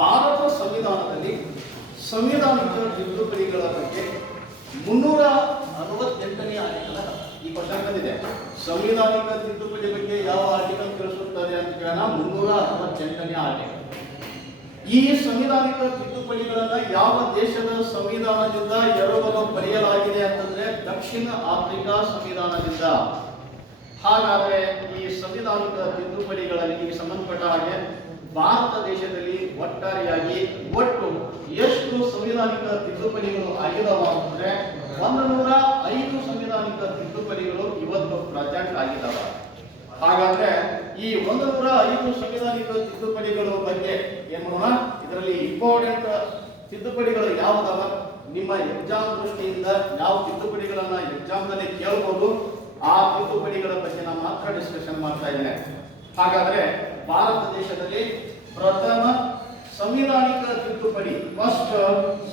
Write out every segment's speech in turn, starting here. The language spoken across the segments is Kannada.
ಭಾರತ ಸಂವಿಧಾನದಲ್ಲಿ ಸಂವಿಧಾನಿಕ ತಿದ್ದುಪಡಿಗಳ ಬಗ್ಗೆ 368ನೇ ಆರ್ಟಿಕಲ್ ಈ ಕ್ವಶನ್ ಬಂದಿದೆ. ಸಂವಿಧಾನಿಕ ತಿದ್ದುಪಡಿ ಬಗ್ಗೆ ಯಾವ ಆರ್ಟಿಕಲ್ ತಿಳಿಸುತ್ತದೆ ಅಂತ ಕೇಳೋಣ. 368ನೇ ಆರ್ಟಿಕಲ್. ಈ ಸಂವಿಧಾನಿಕ ತಿದ್ದುಪಡಿಗಳನ್ನ ಯಾವ ದೇಶದ ಸಂವಿಧಾನದಿಂದ ಎರವಲು ಬರೆಯಲಾಗಿದೆ ಅಂತಂದ್ರೆ ದಕ್ಷಿಣ ಆಫ್ರಿಕಾ ಸಂವಿಧಾನದಿಂದ. ಹಾಗಾದ್ರೆ ಈ ಸಂವಿಧಾನಿಕ ತಿದ್ದುಪಡಿಗಳಲ್ಲಿ ಸಂಬಂಧಪಟ್ಟ ಹಾಗೆ ಭಾರತ ದೇಶದಲ್ಲಿ ಒಟ್ಟಾರೆಯಾಗಿ ಒಟ್ಟು ಎಷ್ಟು ಸಂವಿಧಾನಿಕ ತಿದ್ದುಪಡಿಗಳು ಆಗಿದಾವ ಅಂತಂದ್ರೆ 105 ಸಂವಿಧಾನಿಕ ತಿದ್ದುಪಡಿಗಳು ಇವತ್ತು ಪ್ರೆಸೆಂಟ್ ಆಗಿದಾವ. ಹಾಗಾದ್ರೆ ಈ 105 ಸಂವಿಧಾನಿಕ ತಿದ್ದುಪಡಿಗಳ ಬಗ್ಗೆ ಏನ್ ಮಾಡೋಣ, ಇದರಲ್ಲಿ ಇಂಪಾರ್ಟೆಂಟ್ ತಿದ್ದುಪಡಿಗಳು ಯಾವ್ದವ, ನಿಮ್ಮ ಎಕ್ಸಾಮ್ ದೃಷ್ಟಿಯಿಂದ ಯಾವ ತಿದ್ದುಪಡಿಗಳನ್ನ ಎಕ್ಸಾಮ್ ನಲ್ಲಿ ಕೇಳಬಹುದು, ಆ ತಿದ್ದುಪಡಿಗಳ ಬಗ್ಗೆ ನಾನು ಮಾತ್ರ ಡಿಸ್ಕಷನ್ ಮಾಡ್ತಾ ಇದ್ದೇನೆ. ಹಾಗಾದ್ರೆ ಭಾರತ ದೇಶದಲ್ಲಿ ಪ್ರಥಮ ಸಂವಿಧಾನಿಕ ತಿದ್ದುಪಡಿ, ಫಸ್ಟ್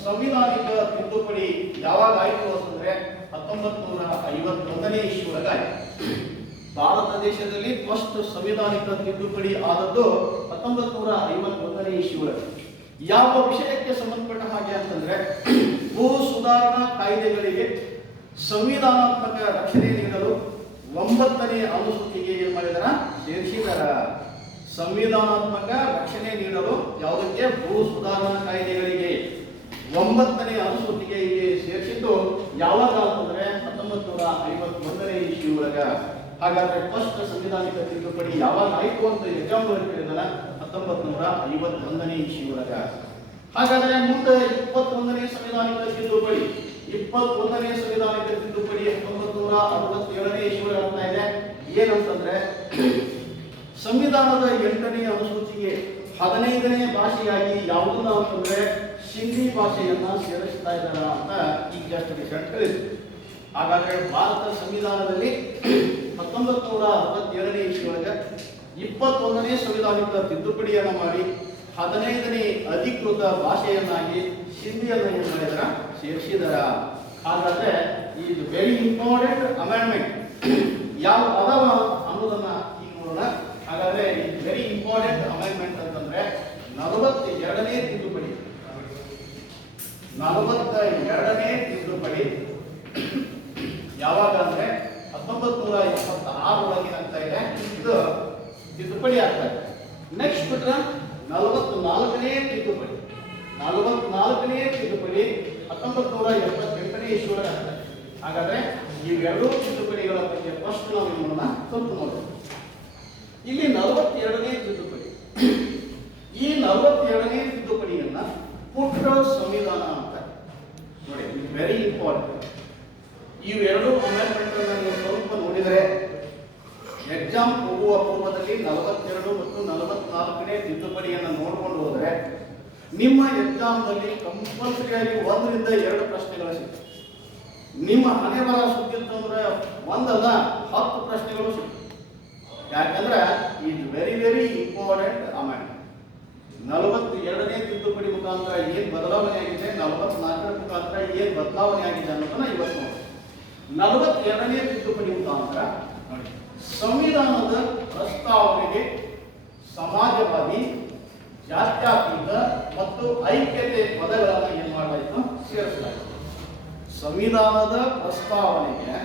ಸಂವಿಧಾನಿಕ ತಿದ್ದುಪಡಿ ಯಾವಾಗ ಆಯಿತು ಅಂತಂದ್ರೆ 1951ನೇ ಇಸ್ವಿಯೊಳಗಾಯಿತು. ಭಾರತ ದೇಶದಲ್ಲಿ ಫಸ್ಟ್ ಸಂವಿಧಾನಿಕ ತಿದ್ದುಪಡಿ ಆದದ್ದು 1951ನೇ ಇಸ್ವಿಯೊಳಗೆ. ಯಾವ ವಿಷಯಕ್ಕೆ ಸಂಬಂಧಪಟ್ಟ ಹಾಗೆ ಅಂತಂದ್ರೆ ಭೂ ಸುಧಾರಣಾ ಕಾಯ್ದೆಗಳಿಗೆ ಸಂವಿಧಾನಾತ್ಮಕ ರಕ್ಷಣೆ ನೀಡಲು 9ನೇ ಅನುಸೂಚಿಗೆ ಏನ್ ಮಾಡಿದಾರ, ಸೇರಿಸಿದಾರ. ಸಂವಿಧಾನಾತ್ಮಕ ರಕ್ಷಣೆ ನೀಡಲು ಯಾವುದಕ್ಕೆ, ಭೂ ಸುಧಾರಣಾ ಕಾಯ್ದೆಗಳಿಗೆ 9ನೇ ಅನುಸೂಚಿಗೆ ಇಲ್ಲಿ ಸೇರಿಸಿದ್ದು ಯಾವಾಗ ಅಂತಂದ್ರೆ 1951ನೇ ಇಸ್ವಿಯೊಳಗ. ಹಾಗಾದ್ರೆ ಫಸ್ಟ್ ಸಂವಿಧಾನಿಕ ತಿದ್ದುಪಡಿ ಯಾವಾಗ ಆಯ್ತು ಅಂತ ಎಕ್ಸಾಮ್ ಕೇಳಿದಾರ, 1951ನೇ ಇಸ್ವಿಯೊಳಗ. ಹಾಗಾದ್ರೆ ಮುಂದೆ 21ನೇ ಸಂವಿಧಾನಿಕ ತಿದ್ದುಪಡಿ, 21ನೇ ಸಂವಿಧಾನಿಕ ತಿದ್ದುಪಡಿ 1967ನೇ ಇಸ್ವಿಯೊಳಗೆ ಆಗ್ತಾ ಇದೆ. ಏನಂತಂದ್ರೆ ಸಂವಿಧಾನದ 8ನೇ ಅನುಸೂಚಿಗೆ 15ನೇ ಭಾಷೆಯಾಗಿ ಯಾವುದನ್ನ ಅಂತಂದ್ರೆ ಹಿಂದಿ ಭಾಷೆಯನ್ನ ಸೇರಿಸ್ತಾ ಇದ್ದಾರ ಅಂತ ಈಗ ಜಸ್ಟ್ ರೀಸೆಂಟ್ ಹೇಳಿದ್ರು. ಹಾಗಾದ್ರೆ ಭಾರತ ಸಂವಿಧಾನದಲ್ಲಿ 1967ನೇ ಇಸ್ವಿಯೊಳಗೆ 21ನೇ ಸಂವಿಧಾನಿಕ ತಿದ್ದುಪಡಿಯನ್ನ ಮಾಡಿ 15ನೇ ಅಧಿಕೃತ ಭಾಷೆಯನ್ನಾಗಿ ಹಿಂದಿಯನ್ನು ಏನ್ ಮಾಡಿದಾರ, ಸೇರಿಸಿದಾರ. ಹಾಗಾದ್ರೆ ಇದು ವೆರಿ ಇಂಪಾರ್ಟೆಂಟ್ ಅಮೆಂಡ್ಮೆಂಟ್ ಯಾವ ಅದಾವ ಅನ್ನೋದನ್ನ ಈಗ ನೋಡೋಣ. ಹಾಗಾದ್ರೆ ಇದು ವೆರಿ ಇಂಪಾರ್ಟೆಂಟ್ ಅಮೆಂಡ್ಮೆಂಟ್ ಅಂತಂದ್ರೆ 42ನೇ ತಿದ್ದುಪಡಿ. 42ನೇ ತಿದ್ದುಪಡಿ ಯಾವಾಗ ಅಂದ್ರೆ 1976 ಒಳಗೆ ಅಂತ ಇದೆ, ಇದು ತಿದ್ದುಪಡಿ ಆಗ್ತದೆ. ನೆಕ್ಸ್ಟ್ ಬಿಟ್ರೆ 44ನೇ ತಿದ್ದುಪಡಿ, 44ನೇ ತಿದ್ದುಪಡಿ 1978ನೇ ಇಸ್ವಿಯೊಳಗೆ ಆಗ್ತದೆ. ಹಾಗಾದ್ರೆ ಇವೆರಡೂ ತಿದ್ದುಪಡಿಗಳ ಬಗ್ಗೆ ಫಸ್ಟ್ ನಾವು ಏನು ಮಾಡೋಣ, ಸ್ವಲ್ಪ ನೋಡೋಣ. ಇಲ್ಲಿ 42ನೇ ತಿದ್ದುಪಡಿ, ಈ 42ನೇ ತಿದ್ದುಪಡಿಯನ್ನ ಪುಟ್ಟ ಸಂವಿಧಾನ ಅಂತ ನೋಡಿ, ವೆರಿ ಇಂಪಾರ್ಟೆಂಟ್. ಇವೆರಡು ಅಮೆಂಡ್ಮೆಂಟ್ ನೀವು ಸ್ವಲ್ಪ ನೋಡಿದರೆ ಎಕ್ಸಾಮ್ ಹೋಗುವ ಪೂರ್ವದಲ್ಲಿ 42 ಮತ್ತು 44ನೇ ತಿದ್ದುಪಡಿಯನ್ನು ನೋಡ್ಕೊಂಡು ಹೋದರೆ ನಿಮ್ಮ ಎಕ್ಸಾಮ್ನಲ್ಲಿ ಕಂಪಲ್ಸರಿಯಾಗಿ 1 ರಿಂದ 2 ಪ್ರಶ್ನೆಗಳು ಸಿಗ್ತವೆ. ನಿಮ್ಮ ಹಣೆ ಬರ ಸುತ್ತಿತ್ತು ಅಂದ್ರೆ 1 ಅಲ್ಲ 10 ಪ್ರಶ್ನೆಗಳು ಸಿಗ್ತವೆ. ಯಾಕಂದ್ರೆ ಇದು ವೆರಿ ವೆರಿ ಇಂಪಾರ್ಟೆಂಟ್ ಅಮೆಂಡ್ಮೆಂಟ್. 42ನೇ ತಿದ್ದುಪಡಿ ಮುಖಾಂತರ ಏನ್ ಬದಲಾವಣೆ ಆಗಿದೆ, 44ರ ಮುಖಾಂತರ ಏನ್ ಬದಲಾವಣೆ ಆಗಿದೆ ಅನ್ನೋದನ್ನ ಇವತ್ತು ನೋಡಿ. 42ನೇ ತಿದ್ದುಪಡಿ ಮುಖಾಂತರ ನೋಡಿ, ಸಂವಿಧಾನದ ಪ್ರಸ್ತಾವನೆಗೆ ಸಮಾಜವಾದಿ, ಜಾತ್ಯತೀತ ಮತ್ತು ಐಕ್ಯತೆ ಪದಗಳನ್ನು ಏನ್ ಮಾಡಲಾಯಿತು, ಸೇರಿಸಲಾಯಿತು. ಸಂವಿಧಾನದ ಪ್ರಸ್ತಾವನೆಗೆ,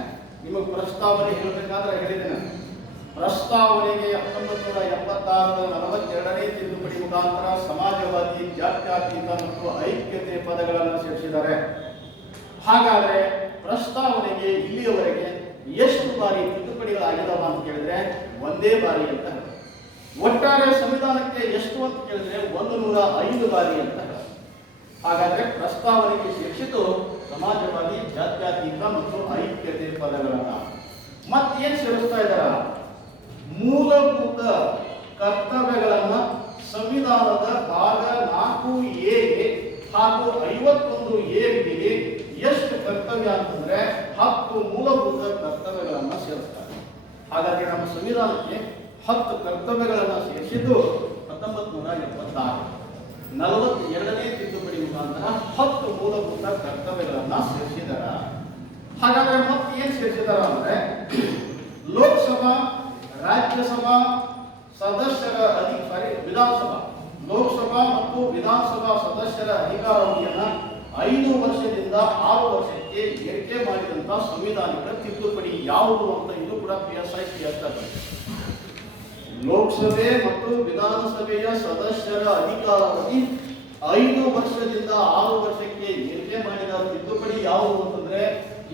ನಿಮಗೆ ಪ್ರಸ್ತಾವನೆ ಹೇಳಬೇಕಾದ್ರೆ ಹೇಳಿದ್ದೇನೆ, ಪ್ರಸ್ತಾವನೆಗೆ 1976 42ನೇ ತಿದ್ದುಪಡಿ ಮುಖಾಂತರ ಸಮಾಜವಾದಿ, ಜಾತ್ಯತೀತ ಮತ್ತು ಐಕ್ಯತೆ ಪದಗಳನ್ನು ಸೇರಿಸಿದ್ದಾರೆ. ಹಾಗಾದ್ರೆ ಪ್ರಸ್ತಾವನೆಗೆ ಇಲ್ಲಿಯವರೆಗೆ ಎಷ್ಟು ಬಾರಿ ತಿದ್ದುಪಡಿಗಳಾಗಿದಾವ ಅಂತ ಕೇಳಿದ್ರೆ ಒಂದೇ ಬಾರಿ ಅಂತ. ಒಟ್ಟಾರೆ ಸಂವಿಧಾನಕ್ಕೆ ಎಷ್ಟು ಅಂತ ಕೇಳಿದ್ರೆ 105 ಬಾರಿ ಅಂತ. ಹಾಗಾದ್ರೆ ಪ್ರಸ್ತಾವನೆಗೆ ಸೇರಿಸಿದ್ದು ಸಮಾಜವಾದಿ, ಜಾತ್ಯತೀತ ಮತ್ತು ಐಕ್ಯತೆ ಪದಗಳನ್ನ. ಮತ್ತೇನ್ ಸೇರಿಸ್ತಾ ಇದ್ದಾರ, ಮೂಲಭೂತ ಕರ್ತವ್ಯಗಳನ್ನ ಸಂವಿಧಾನದ ಭಾಗ 4A ಹಾಗೂ 51A ಎಷ್ಟು ಕರ್ತವ್ಯ ಅಂತಂದ್ರೆ 10 ಮೂಲಭೂತ ಕರ್ತವ್ಯಗಳನ್ನ ಸೇರಿಸ್ತಾರೆ. ಹಾಗಾಗಿ ನಮ್ಮ ಸಂವಿಧಾನಕ್ಕೆ 10 ಕರ್ತವ್ಯಗಳನ್ನ ಸೇರಿಸಿದ್ದು 1976. 42ನೇ ತಿದ್ದುಪಡಿ ಮುಖಾಂತರ 10 ಮೂಲಭೂತ ಕರ್ತವ್ಯಗಳನ್ನ ಸೇರಿಸಿದಾರ. ಹಾಗಾದ್ರೆ ಮತ್ತೆ ಏನ್ ಸೇರಿಸಿದಾರ ಅಂದ್ರೆ ಲೋಕಸಭಾ, ರಾಜ್ಯಸಭಾ ಸದಸ್ಯರ ವಿಧಾನಸಭಾ, ಲೋಕಸಭಾ ಮತ್ತು ವಿಧಾನಸಭಾ ಸದಸ್ಯರ ಅಧಿಕಾರಾವಧಿಯನ್ನ 5 ವರ್ಷದಿಂದ 6 ವರ್ಷಕ್ಕೆ ಏರಿಕೆ ಮಾಡಿದಂತ ಸಂವಿಧಾನಿಕ ತಿದ್ದುಪಡಿ ಯಾವುದು ಅಂತ ಇದು ಕೂಡ PSI ಕೇಳ್ತಾರೆ. ಲೋಕಸಭೆ ಮತ್ತು ವಿಧಾನಸಭೆಯ ಸದಸ್ಯರ ಅಧಿಕಾರಾವಧಿ 5 ವರ್ಷದಿಂದ 6 ವರ್ಷಕ್ಕೆ ಏರಿಕೆ ಮಾಡಿದ ತಿದ್ದುಪಡಿ ಯಾವುದು ಅಂತಂದ್ರೆ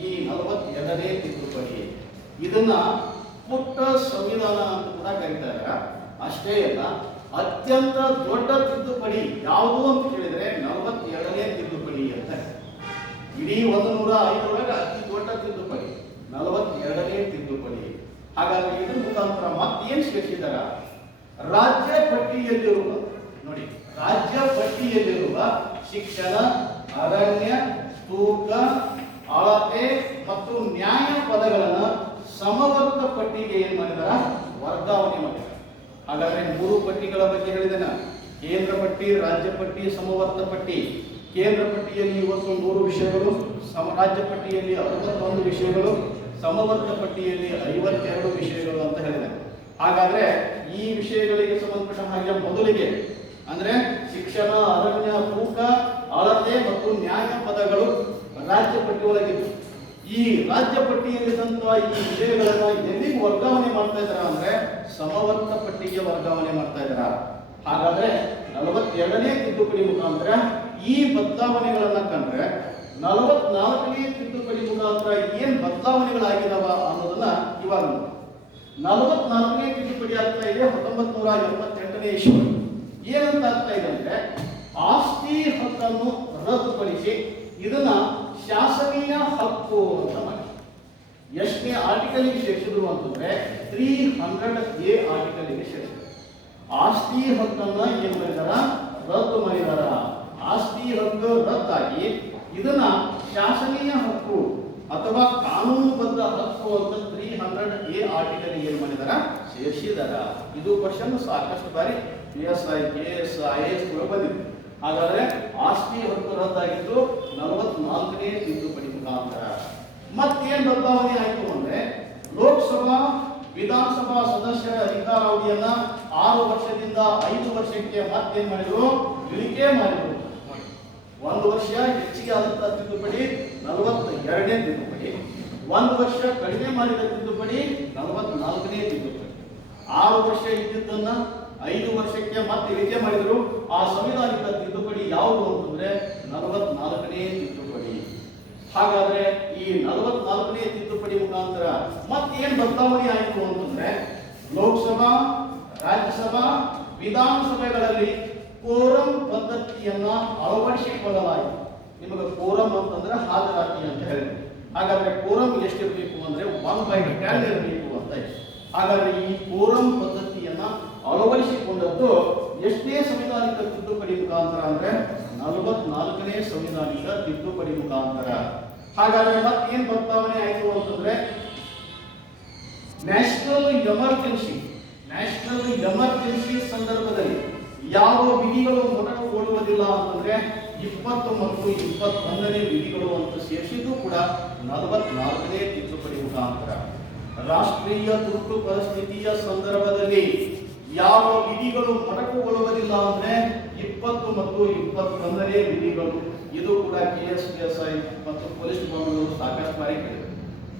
ಈ 42ನೇ ತಿದ್ದುಪಡಿ. ಇದನ್ನ ಪುಟ್ಟ ಸಂವಿಧಾನ ಅಂತ ಕೂಡ ಕರೀತಾರೆ. ಅಷ್ಟೇ ಅಲ್ಲ, ಅತ್ಯಂತ ದೊಡ್ಡ ತಿದ್ದುಪಡಿ ಯಾವುದು ಅಂತ ಹೇಳಿದ್ರೆ 42ನೇ ತಿದ್ದುಪಡಿ ಅಂತ. ಇಡೀ 105 ಅತಿ ದೊಡ್ಡ ತಿದ್ದುಪಡಿ 42ನೇ ತಿದ್ದುಪಡಿ. ಹಾಗಾಗಿ ಇದ್ರ ಮುಖಾಂತರ ಮತ್ತೇನು ಸೇರಿಸಿದಾರ, ರಾಜ್ಯ ಪಟ್ಟಿಯಲ್ಲಿರುವ ನೋಡಿ, ರಾಜ್ಯ ಪಟ್ಟಿಯಲ್ಲಿರುವ ಶಿಕ್ಷಣ, ಅರಣ್ಯ, ತೂಕ, ಅಳತೆ ಮತ್ತು ನ್ಯಾಯ ಪದಗಳನ್ನ ಸಮವರ್ತ ಪಟ್ಟಿಗೆ ಏನ್ ಮಾಡಿದಾರ, ವರ್ಗಾವಣೆ ಮಾಡಿದಾರ. ಹಾಗಾದ್ರೆ 3 ಪಟ್ಟಿಗಳ ಬಗ್ಗೆ ಹೇಳಿದೆನ, ಕೇಂದ್ರ ಪಟ್ಟಿ, ರಾಜ್ಯ ಪಟ್ಟಿ, ಸಮವರ್ತ ಪಟ್ಟಿ. ಕೇಂದ್ರ ಪಟ್ಟಿಯಲ್ಲಿ ಇವತ್ತು 100 ವಿಷಯಗಳು, ರಾಜ್ಯ ಪಟ್ಟಿಯಲ್ಲಿ 61 ವಿಷಯಗಳು, ಸಮವರ್ತ ಪಟ್ಟಿಯಲ್ಲಿ 52 ವಿಷಯಗಳು ಅಂತ ಹೇಳಿದೆ. ಹಾಗಾದ್ರೆ ಈ ವಿಷಯಗಳಿಗೆ ಸಂಬಂಧಪಟ್ಟ ಹಾಗೆ ಮೊದಲಿಗೆ ಅಂದ್ರೆ ಶಿಕ್ಷಣ, ಅರಣ್ಯ, ತೂಕ, ಅಳತೆ ಮತ್ತು ನ್ಯಾಯ ಪದಗಳು ರಾಜ್ಯ ಪಟ್ಟಿ ಒಳಗಿದ್ದು, ಈ ರಾಜ್ಯ ಪಟ್ಟಿಯಲ್ಲಿದ್ದಂತಹ ಈ ವಿಷಯಗಳನ್ನ ಎಲ್ಲಿಗೆ ವರ್ಗಾವಣೆ ಮಾಡ್ತಾ ಇದ್ದಾರ ಅಂದ್ರೆ ಸಮವರ್ತ ಪಟ್ಟಿಗೆ ವರ್ಗಾವಣೆ ಮಾಡ್ತಾ ಇದ್ದಾರ. ಹಾಗಾದ್ರೆ 42ನೇ ತಿದ್ದುಪಡಿ ಮುಖಾಂತರ ಈ ಬದಲಾವಣೆಗಳನ್ನ ಕಂಡ್ರೆ 44ನೇ ತಿದ್ದುಪಡಿ ಮುಖಾಂತರ ಏನ್ ಬದಲಾವಣೆಗಳಾಗಿದಾವ ಅನ್ನೋದನ್ನ ಇವಾಗ 44ನೇ ತಿದ್ದುಪಡಿ ಆಗ್ತಾ ಇದೆ 1978ನೇ ಇಸ್ವಿ. ಏನಂತ ಆಗ್ತಾ ಇದೆ ಅಂದ್ರೆ ಆಸ್ತಿ ಹಕ್ಕನ್ನು ರದ್ದುಪಡಿಸಿ ಇದನ್ನ ಶಾಸಕೀಯ ಹಕ್ಕು ಅಂತ ಮಾಡಿ ಎಷ್ಟನೇ ಆರ್ಟಿಕಲ್ಗೆ ಸೇರಿಸಿದ್ರು ಅಂತಂದ್ರೆ 300A ಆರ್ಟಿಕಲ್ಗೆ ಸೇರಿಸಿದ್ರು. ಆಸ್ತಿ ಹಕ್ಕನ್ನ ಏನ್ ಮಾಡಿದಾರ, ರದ್ದು ಮಾಡಿದಾರ. ಆಸ್ತಿ ಹಕ್ಕು ರದ್ದಾಗಿ ಇದನ್ನ ಶಾಸಕೀಯ ಹಕ್ಕು ಅಥವಾ ಕಾನೂನುಬದ್ಧ ಹಕ್ಕು ಅಂತ 300A ಆರ್ಟಿಕಲ್ ಏನ್ ಮಾಡಿದಾರ, ಸೇರಿಸಿದಾರ. ಇದು ಕ್ವಶನ್ ಸಾಕಷ್ಟು ಬಾರಿ PSI, KS, IAS ಬಂದಿದೆ. ಹಾಗಾದ್ರೆ ಆಸ್ತಿ ಹಕ್ಕು ರದ್ದಾಗಿದ್ದು 44ನೇ ತಿದ್ದುಪಡಿ ಮುಖಾಂತರ. ಮತ್ತೇನ್ ಬದಲಾವಣೆ ಆಯ್ತು ಅಂದ್ರೆ ಲೋಕಸಭಾ ವಿಧಾನಸಭಾ ಸದಸ್ಯರ ಅಧಿಕಾರಾವಧಿಯನ್ನ 6 ವರ್ಷದಿಂದ 5 ವರ್ಷಕ್ಕೆ ಮತ್ತೇನ್ ಮಾಡಿದ್ರು, ಇಳಿಕೆ ಮಾಡಿದ್ರು. 1 ವರ್ಷ ಹೆಚ್ಚಿಗೆ ಆದಂತಹ ತಿದ್ದುಪಡಿ 42ನೇ ತಿದ್ದುಪಡಿ, 1 ವರ್ಷ ಕಡಿಮೆ ಮಾಡಿದ ತಿದ್ದುಪಡಿ 44ನೇ ತಿದ್ದುಪಡಿ. 6 ವರ್ಷ ಇದ್ದಿದ್ದನ್ನ 5 ವರ್ಷಕ್ಕೆ ಮತ್ತೆ ಇಳಿಕೆ ಮಾಡಿದ್ರು. ಆ ಸಂವಿಧಾನಿಕ ತಿದ್ದುಪಡಿ ಯಾವುದು ಅಂತಂದ್ರೆ 44ನೇ ತಿದ್ದುಪಡಿ. ಹಾಗಾದ್ರೆ ಈ 44ನೇ ತಿದ್ದುಪಡಿ ಮುಖಾಂತರ ಮತ್ತೇನ್ ಬದಲಾವಣೆ ಆಯಿತು ಅಂತಂದ್ರೆ ಲೋಕಸಭಾ, ರಾಜ್ಯಸಭಾ, ವಿಧಾನಸಭೆಗಳಲ್ಲಿ ಕೋರಂ ಪದ್ಧತಿಯನ್ನ ಅಳವಡಿಸಿಕೊಳ್ಳಲಾಯಿತು. ನಿಮಗೆ ಕೋರಂ ಅಂತಂದ್ರೆ ಹಾಜರಾತಿ ಅಂತ ಹೇಳಿದ್ರು. ಹಾಗಾದ್ರೆ ಕೋರಂ ಎಷ್ಟಿರಬೇಕು ಅಂದ್ರೆ 1/10 ಇರಬೇಕು ಅಂತ ಇದೆ. ಹಾಗಾದ್ರೆ ಈ ಕೋರಂ ಪದ್ಧತಿಯನ್ನ ಅಳವಡಿಸಿಕೊಂಡದ್ದು ಎಷ್ಟನೇ ಸಂವಿಧಾನಿಕ ತಿದ್ದುಪಡಿ ಮುಖಾಂತರ ಅಂದ್ರೆ 44ನೇ ಸಂವಿಧಾನಿಕ ತಿದ್ದುಪಡಿ ಮುಖಾಂತರ. ಹಾಗಾದ್ರೆ ಮತ್ತೇನ್ ಬದಲಾವಣೆ ಆಯಿತು ಅಂತಂದ್ರೆ ನ್ಯಾಷನಲ್ ಎಮರ್ಜೆನ್ಸಿ ಸಂದರ್ಭದಲ್ಲಿ ಯಾವ ವಿಧಿಗಳು ಮೊಟಕುಗೊಳ್ಳುವುದಿಲ್ಲ ಅಂತಂದ್ರೆ 20 ಮತ್ತು 21ನೇ ವಿಧಿಗಳು ಅಂತ ಸೇರಿಸಿದ್ದು ಕೂಡ 44ನೇ ತಿದ್ದುಪಡಿ ಮುಖಾಂತರ. ರಾಷ್ಟ್ರೀಯ ತುರ್ತು ಪರಿಸ್ಥಿತಿಯ ಸಂದರ್ಭದಲ್ಲಿ ಯಾವ ವಿಧಿಗಳು ಮೊಟಕುಗೊಳ್ಳುವುದಿಲ್ಲ ಅಂದ್ರೆ 20 ಮತ್ತು 21ನೇ ವಿಧಿಗಳು. ಇದು ಕೂಡ KS, PSI ಮತ್ತು ಪೊಲೀಸ್ ಡಿಪಾರ್ಟ್ಮೆಂಟ್ ಸಾಕಷ್ಟು ಬಾರಿ ಕೇಳಿದೆ.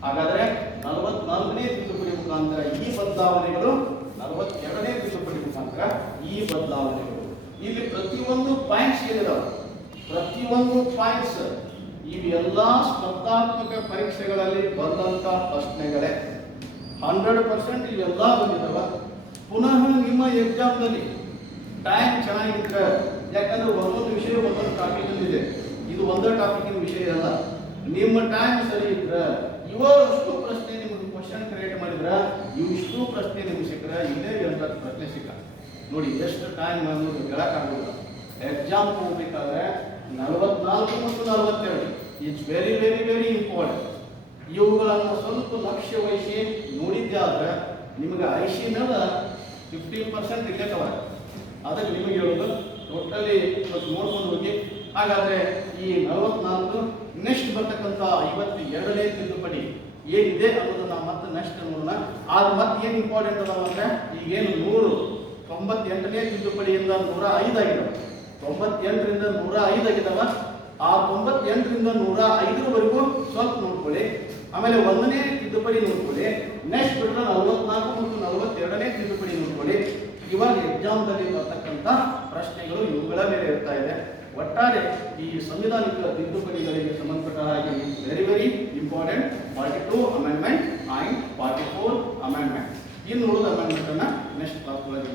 ಹಾಗಾದ್ರೆ 44ನೇ ತಿದ್ದುಪಡಿ ಮುಖಾಂತರ ಈ ಬದಲಾವಣೆಗಳು, 42ನೇ ತಿದ್ದುಪಡಿ ಮುಖಾಂತರ ಈ ಬದಲಾವಣೆಗಳು. ಇಲ್ಲಿ ಪ್ರತಿಯೊಂದು ಪಾಯಿಂಟ್ಸ್ ಏನಿದಾವೆ, ಪ್ರತಿಯೊಂದು ಪಾಯಿಂಟ್ಸ್ ಇವೆಲ್ಲ ಸ್ಪರ್ಧಾತ್ಮಕ ಪರೀಕ್ಷೆಗಳಲ್ಲಿ ಬಂದಂತ ಪ್ರಶ್ನೆಗಳೇ. 100% ಇವೆಲ್ಲ ಬಂದಿದ್ದಾವ. ಪುನಃ ನಿಮ್ಮ ಎಕ್ಸಾಮ್ನಲ್ಲಿ ಟೈಮ್ ಚೆನ್ನಾಗಿದ್ರೆ, ಯಾಕಂದ್ರೆ ಒಂದೊಂದು ವಿಷಯ ಒಂದೊಂದು ಟಾಪಿಕ್ ಇದೆ, ಇದು ಒಂದೇ ಟಾಪಿಕ್ನ ವಿಷಯ ಅಲ್ಲ. ನಿಮ್ಮ ಟೈಮ್ ಸರಿ ಇದ್ರೆ ಇವಷ್ಟು ಪ್ರಶ್ನೆ ನಿಮ್ಗೆ ಕ್ವಶನ್ ಕ್ರಿಯೇಟ್ ಮಾಡಿದ್ರೆ ಇವಿಷ್ಟು ಪ್ರಶ್ನೆ ನಿಮ್ಗೆ ಸಿಕ್ಕರೆ ಇಲ್ಲೇ 80 ಪ್ರಶ್ನೆ ಸಿಕ್ಕ. ನೋಡಿ ಎಷ್ಟು ಟೈಮ್ ಅನ್ನೋದು ಹೇಳಕ್ಕಾಗೋಲ್ಲ. ಎಕ್ಸಾಮ್ ಹೋಗ್ಬೇಕಾದ್ರೆ 44 ಮತ್ತು 42 it's very very very important. ಇವುಗಳನ್ನು ಸ್ವಲ್ಪ ಲಕ್ಷ್ಯ ವಹಿಸಿ ನೋಡಿದ್ದೆ ಆದ್ರೆ ನಿಮಗೆ ಐಸಿನಲ್ಲ 15% ಇಲ್ಲೇ ಕವರ್. ಅದಕ್ಕೆ ನಿಮಗೆ ಹೇಳೋದು ಟೋಟಲಿ ನೋಡ್ಕೊಂಡು ಹೋಗಿ. ಹಾಗಾದ್ರೆ ಈ 44 ನೆಕ್ಸ್ಟ್ ಬರ್ತಕ್ಕಂಥ 52ನೇ ತಿದ್ದುಪಡಿ ಏನಿದೆ ಅನ್ನೋದನ್ನ ಮತ್ತೆ ನೆಕ್ಸ್ಟ್ ನೋಡೋಣ. ಆದ್ರೆ ಮತ್ತೆ ಏನು ಇಂಪಾರ್ಟೆಂಟ್ ಅದಾವ ಅಂದ್ರೆ ಈಗೇನು 198ನೇ ತಿದ್ದುಪಡಿಯಿಂದ 105 ಆಗಿದೆ. 98ರಿಂದ 105 ಆಗಿದಾವ. ಆ 98ರಿಂದ 105ರವರೆಗೂ ಸ್ವಲ್ಪ ನೋಡ್ಕೊಳ್ಳಿ. ಆಮೇಲೆ 1ನೇ ತಿದ್ದುಪಡಿ ನೋಡ್ಕೊಳ್ಳಿ. ನೆಕ್ಸ್ಟ್ ಬಿಟ್ಟರೆ 44 ಮತ್ತು 42ನೇ ತಿದ್ದುಪಡಿ ನೋಡ್ಕೊಳ್ಳಿ. ಇವಾಗ ಎಕ್ಸಾಮ್ದಲ್ಲಿ ಬರ್ತಕ್ಕಂಥ ಪ್ರಶ್ನೆಗಳು ಇವುಗಳ ಮೇಲೆ ಇರ್ತಾ ಇದೆ. ಒಟ್ಟಾರೆ ಈ ಸಂವಿಧಾನಿಕ ತಿದ್ದುಪಡಿಗಳಿಗೆ ಸಂಬಂಧಪಟ್ಟ ಹಾಗೆ very very important 42 amendment and 44 amendment. ಇನ್ನು ಉಳಿದ ಅಮೆಂಡ್ಮೆಂಟ್ ಅನ್ನ ನೆಕ್ಸ್ಟ್ ಕ್ಲಾಸ್ ಒಳಗೆ